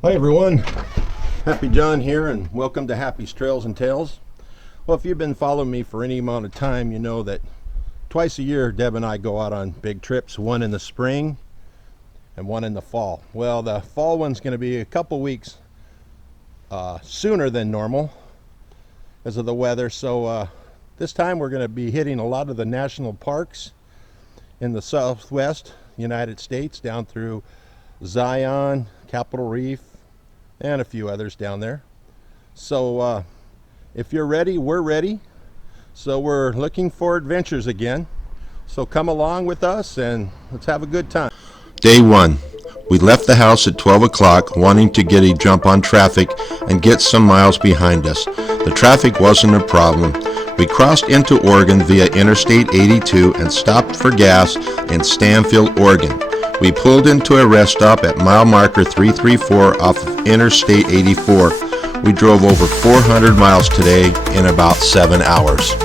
Hi everyone, Happy John here and welcome to Happy's Trails and Tales. Well, if you've been following me for any amount of time, you know that twice a year Deb and I go out on big trips, one in the spring and one in the fall. Well, the fall one's going to be a couple weeks sooner than normal because of the weather, so this time we're going to be hitting a lot of the national parks in the southwest United States, down through Zion, Capitol Reef, and a few others down there. So if you're ready, we're ready. So we're looking for adventures again. So come along with us and let's have a good time. Day 1. We left the house at 12 o'clock wanting to get a jump on traffic and get some miles behind us. The traffic wasn't a problem. We crossed into Oregon via Interstate 82 and stopped for gas in Stanfield, Oregon. We pulled into a rest stop at mile marker 334 off of Interstate 84. We drove over 400 miles today in about 7 hours.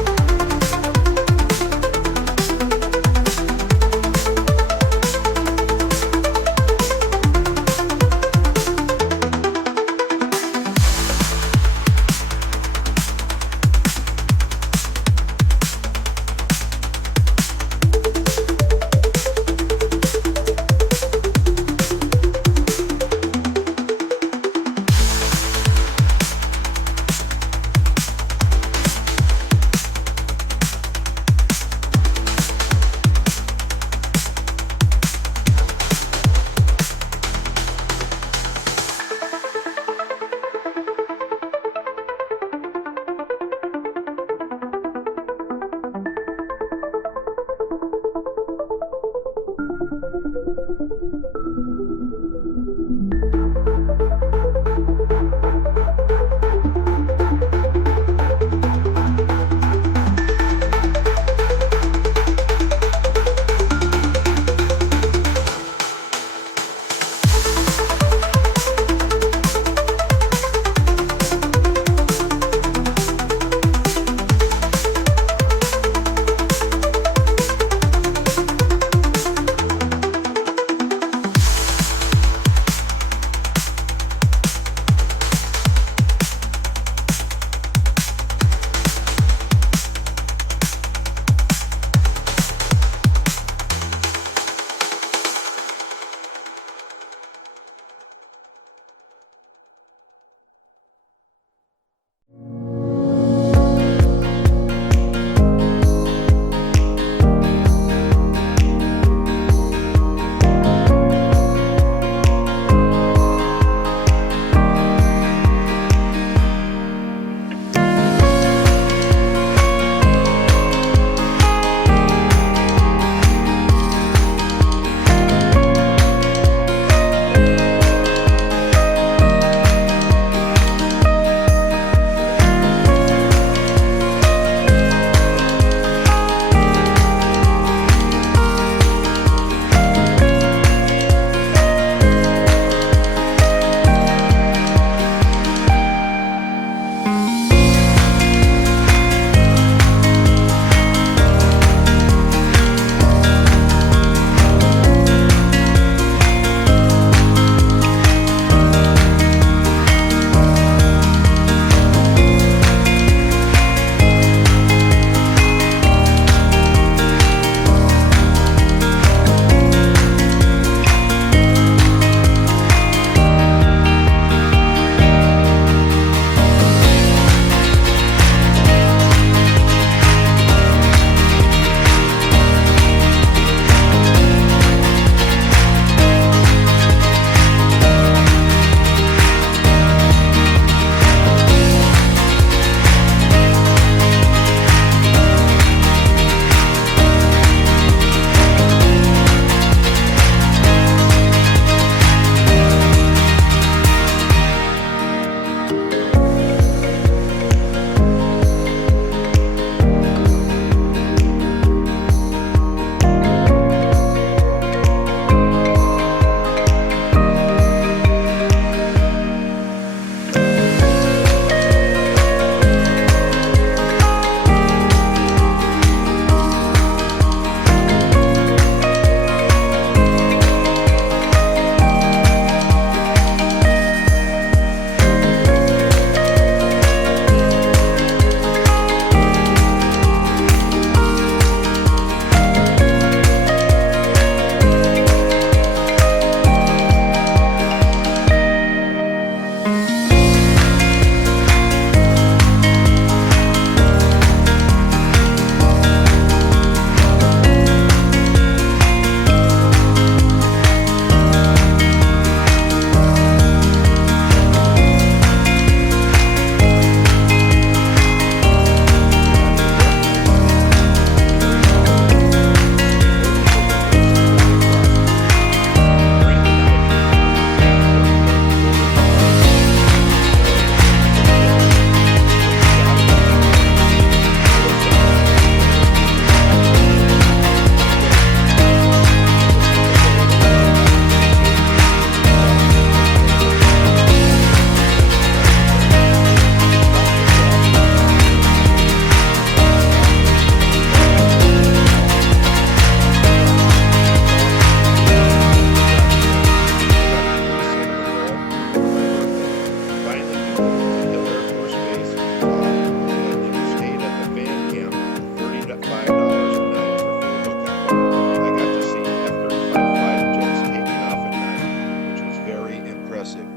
USA.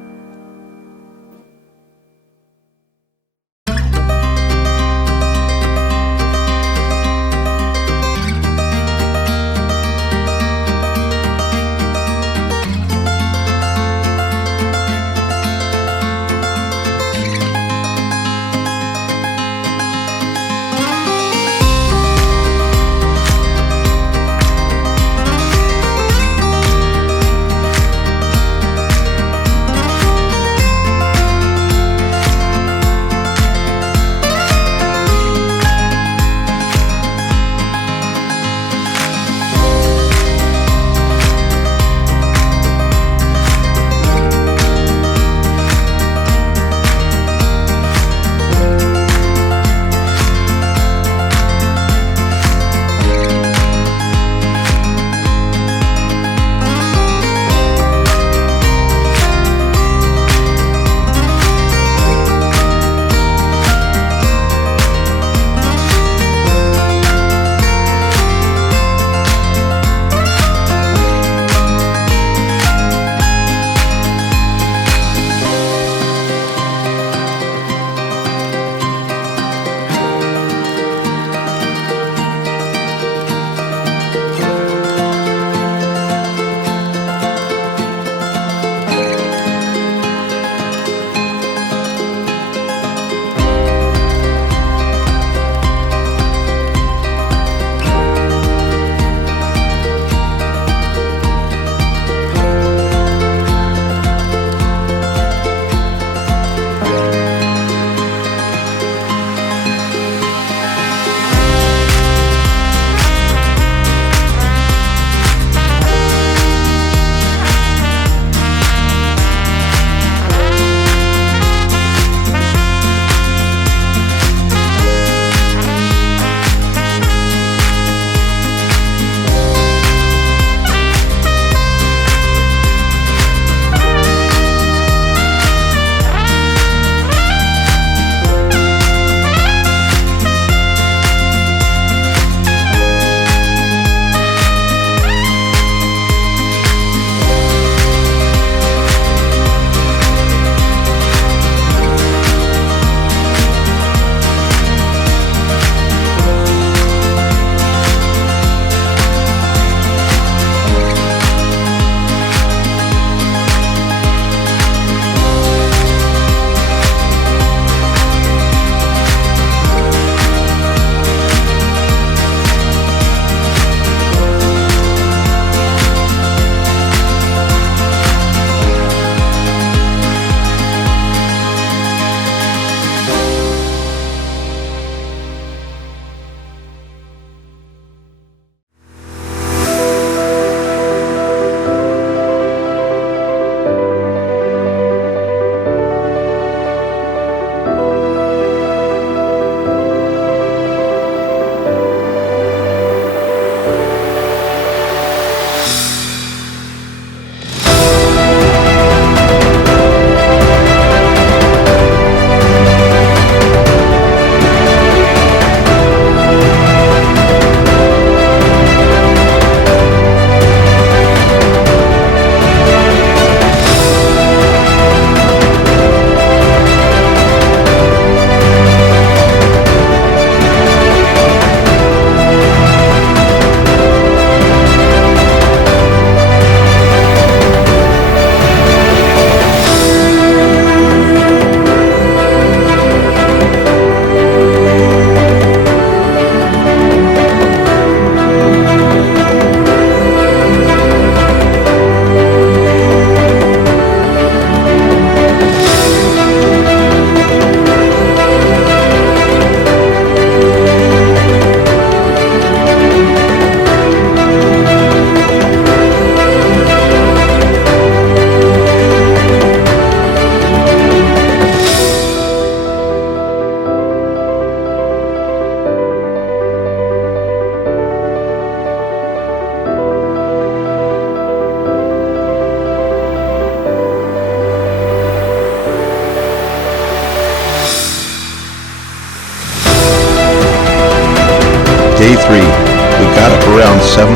Day 3. We got up around 7:45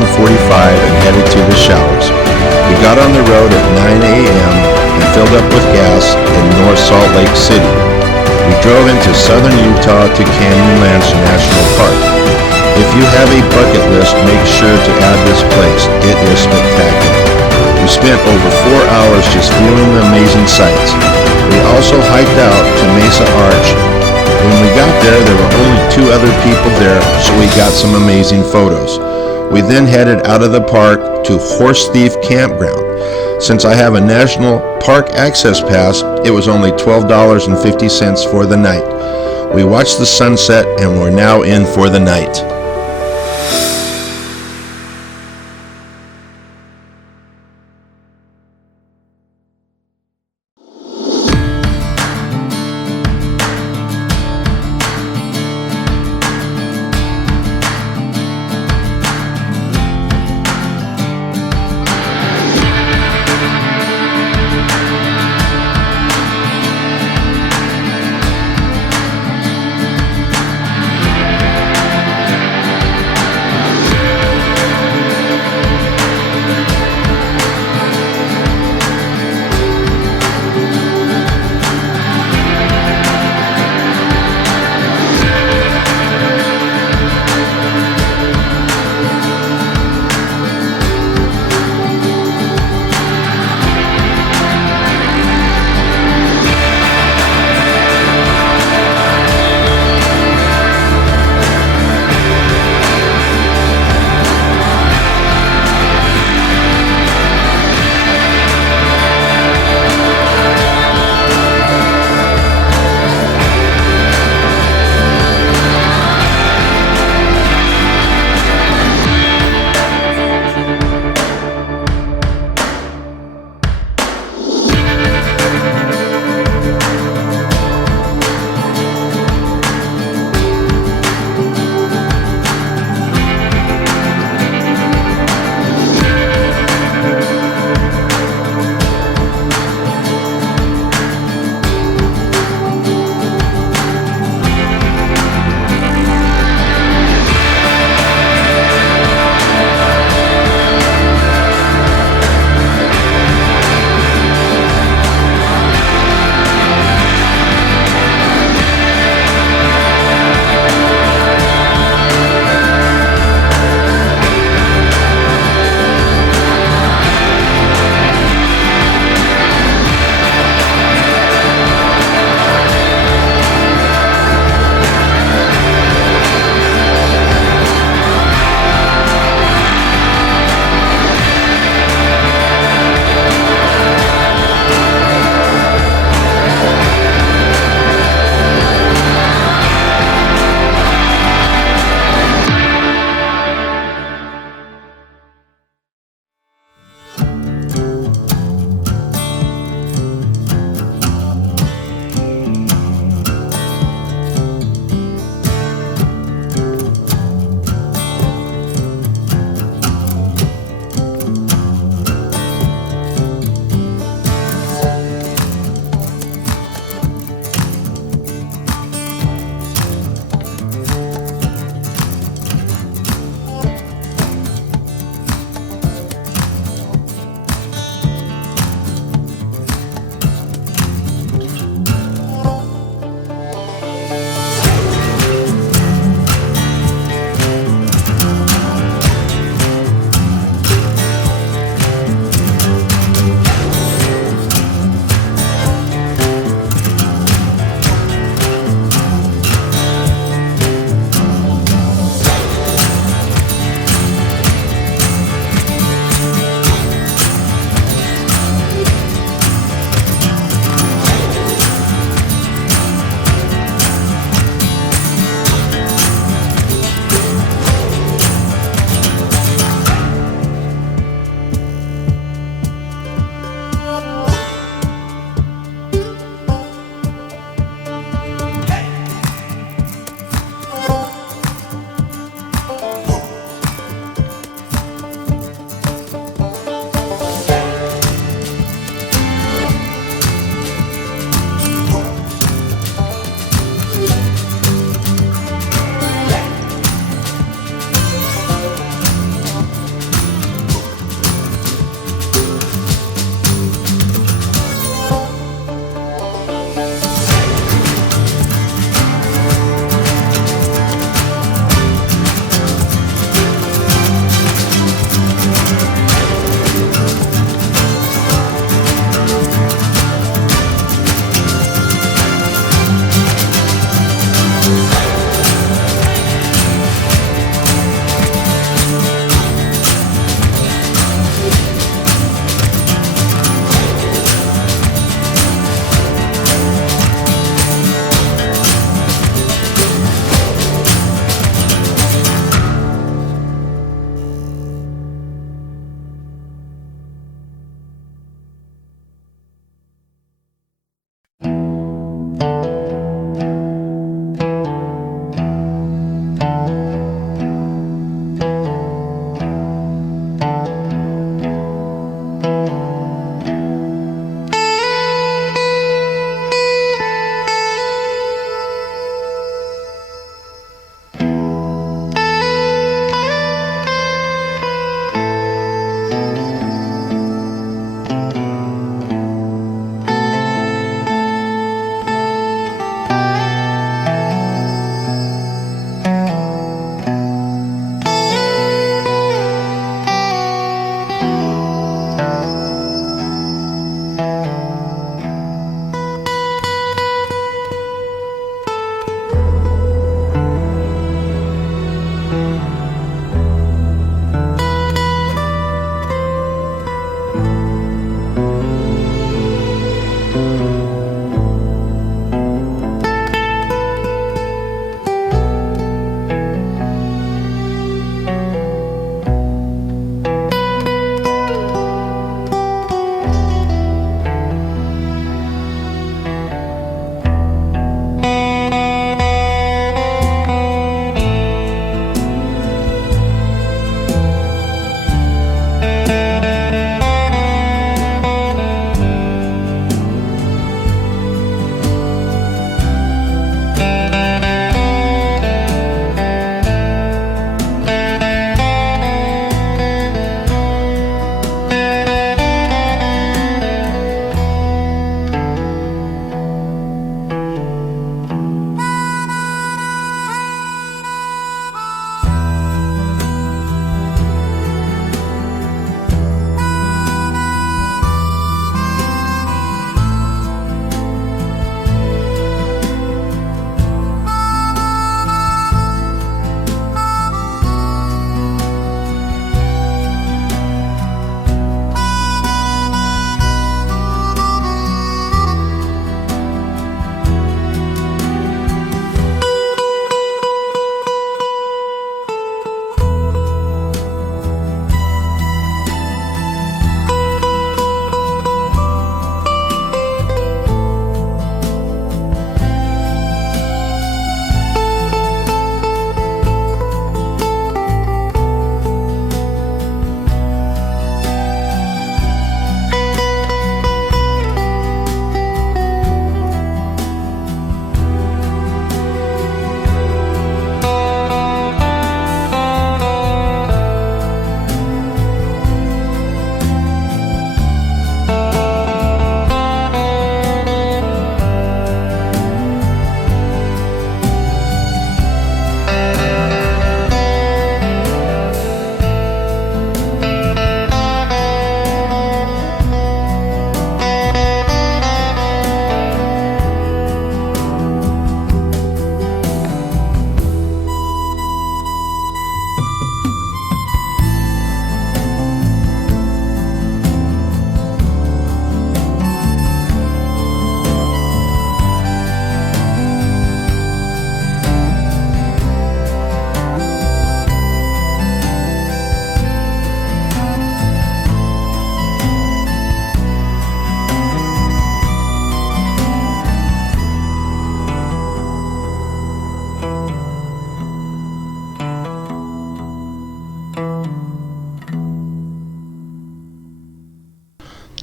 and headed to the showers. We got on the road at 9 a.m. and filled up Salt Lake City. We drove into southern Utah to Canyonlands National Park. If you have a bucket list, make sure to add this place. It is spectacular. We spent over 4 hours just viewing the amazing sights. We also hiked out to Mesa Arch. When we got there were only 2 other people there, so we got some amazing photos. We then headed out of the park to Horse Thief Campground. Since I have a National Park Access Pass, it was only $12.50 for the night. We watched the sunset and we're now in for the night.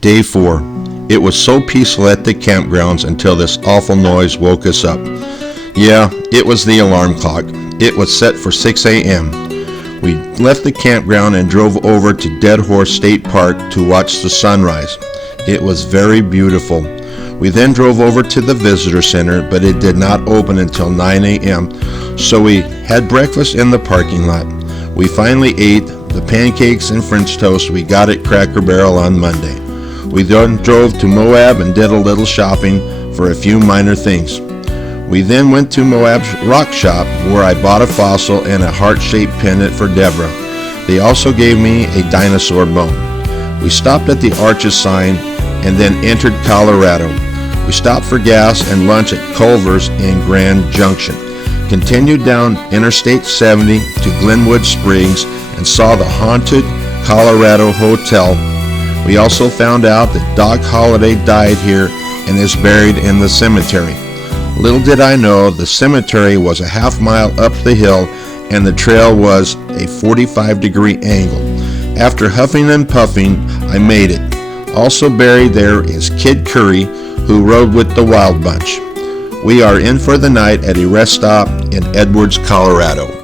Day 4. It was so peaceful at the campgrounds until this awful noise woke us up. Yeah, it was the alarm clock. It was set for 6 a.m. We left the campground and drove over to Dead Horse State Park to watch the sunrise. It was very beautiful. We then drove over to the visitor center, but it did not open until 9 a.m., so we had breakfast in the parking lot. We finally ate the pancakes and French toast we got at Cracker Barrel on Monday. We then drove to Moab and did a little shopping for a few minor things. We then went to Moab's rock shop where I bought a fossil and a heart-shaped pendant for Deborah. They also gave me a dinosaur bone. We stopped at the Arches sign and then entered Colorado. We stopped for gas and lunch at Culver's in Grand Junction, continued down Interstate 70 to Glenwood Springs and saw the haunted Colorado Hotel. We also found out that Doc Holliday died here and is buried in the cemetery. Little did I know the cemetery was a half-mile up the hill and the trail was a 45-degree angle. After huffing and puffing, I made it. Also buried there is Kid Curry, who rode with the Wild Bunch. We are in for the night at a rest stop in Edwards, Colorado.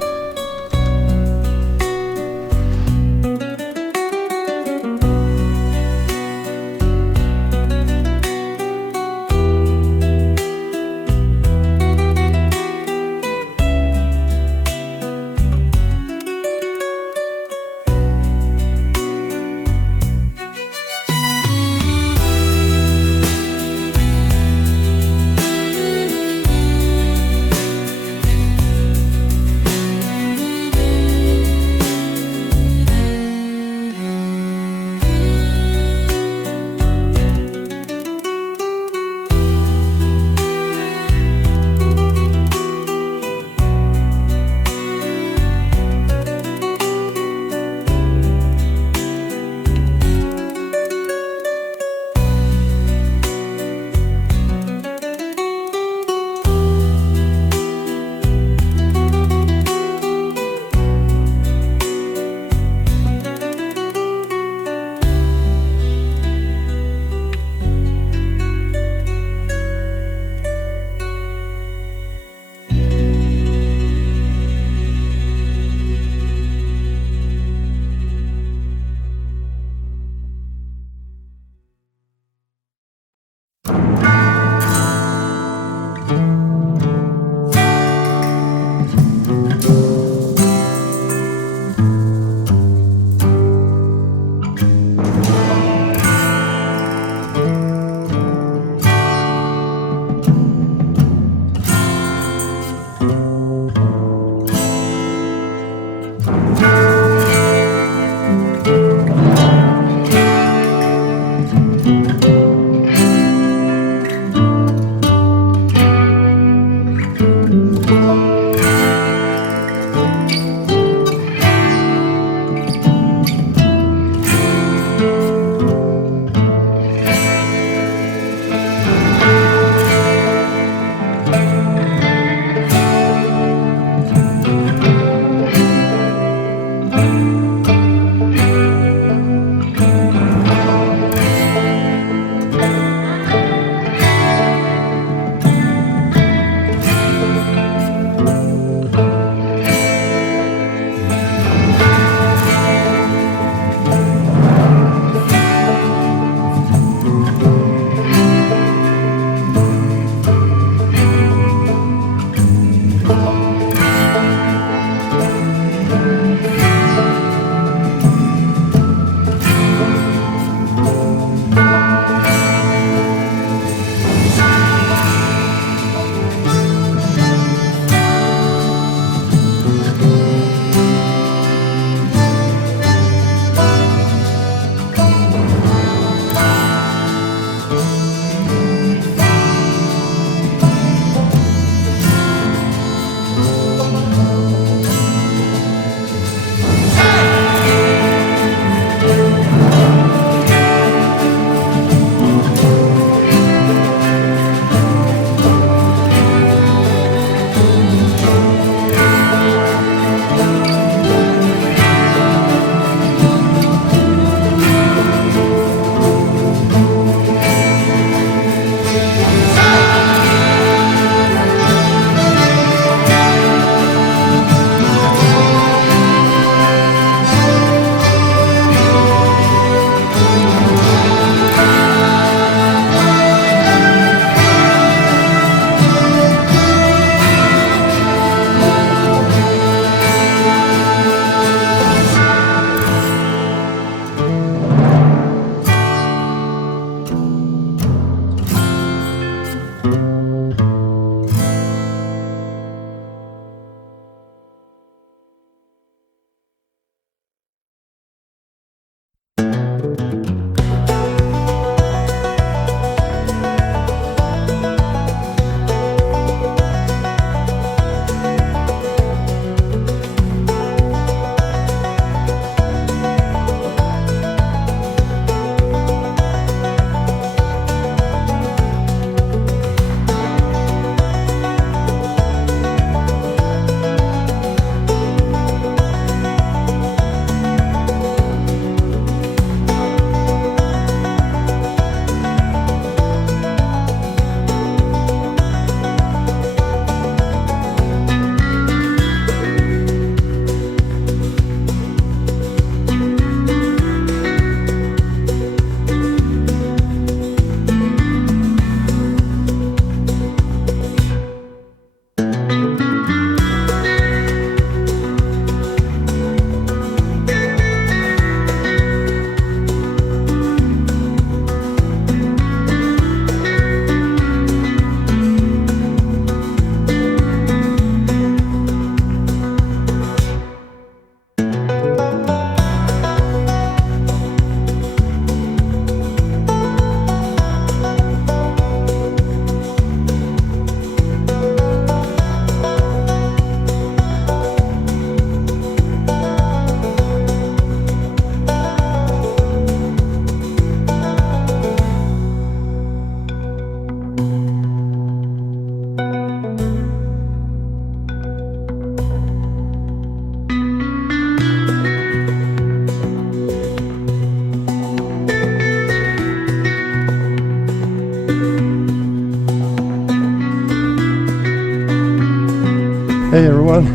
Hey everyone,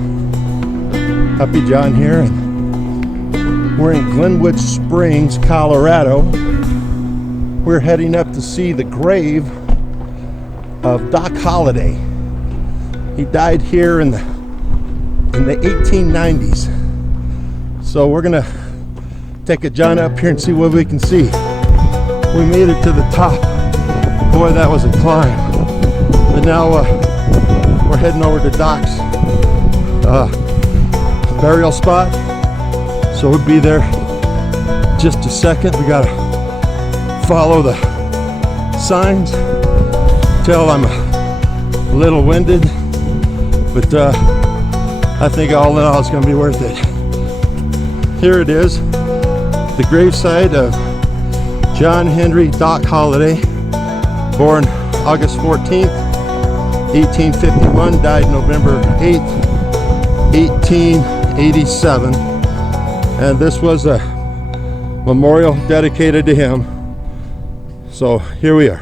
Happy John here, and we're in Glenwood Springs, Colorado. We're heading up to see the grave of Doc Holliday. He died here in the 1890s. So we're gonna take a John up here and see what we can see. We made it to the top. Boy, that was a climb. But now we're heading over to Doc's burial spot. So we'll be there just a second. We gotta follow the signs. Tell I'm a little winded, but I think all in all it's gonna be worth it. Here it is, the gravesite of John Henry Doc Holliday, born August 14th, 1851, died November 8th, 1887. And this was a memorial dedicated to him. So here we are.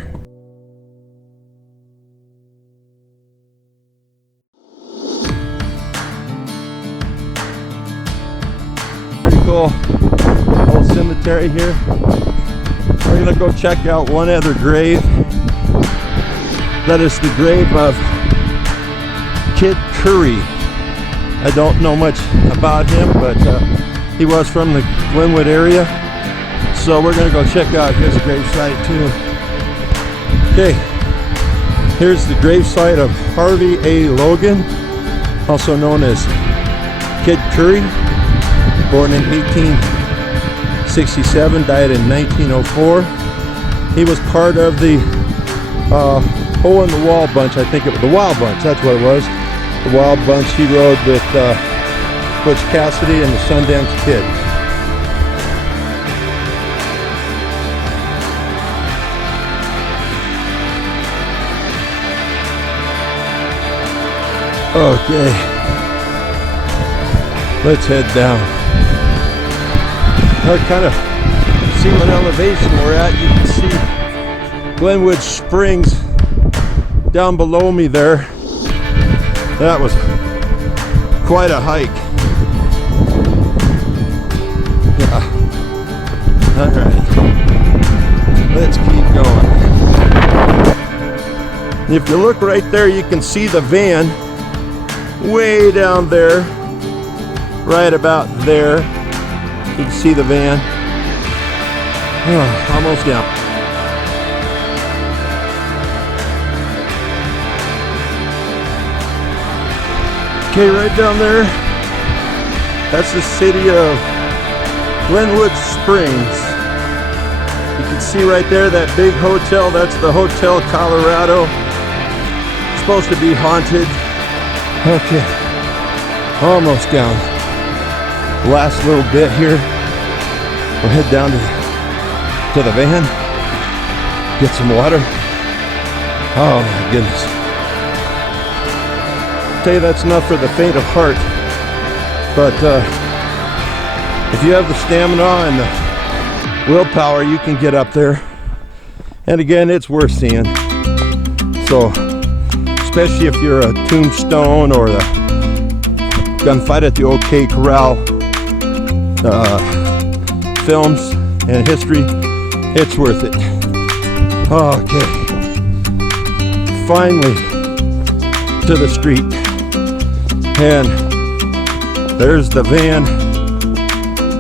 Pretty cool little cemetery here. We're gonna go check out one other grave. That is the grave of Kid Curry. I don't know much about him, but he was from the Glenwood area. So we're gonna go check out his gravesite too. Okay, here's the gravesite of Harvey A. Logan, also known as Kid Curry, born in 1867, died in 1904. He was part of the Hole in the Wall bunch. I think it was the Wild Bunch, that's what it was. The Wild Bunch. He rode with Butch Cassidy and the Sundance Kid. Okay, let's head down. Now kind of see what elevation we're at. You can see Glenwood Springs down below me there. That was quite a hike. Yeah. All right, let's keep going. If you look right there, you can see the van way down there, right about there. You can see the van. Oh, almost down. Okay, right down there, that's the city of Glenwood Springs. You can see right there that big hotel, that's the Hotel Colorado. It's supposed to be haunted. Okay, almost down. Last little bit here. We'll head down to the van, get some water. Oh my goodness. Tell you, that's enough for the faint of heart, but if you have the stamina and the willpower, you can get up there. And again, it's worth seeing. So especially if you're a Tombstone or the Gunfight at the OK Corral films and history, it's worth it. Okay, finally to the street, and there's the van.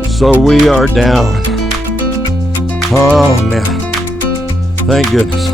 So we are down. Oh man, thank goodness.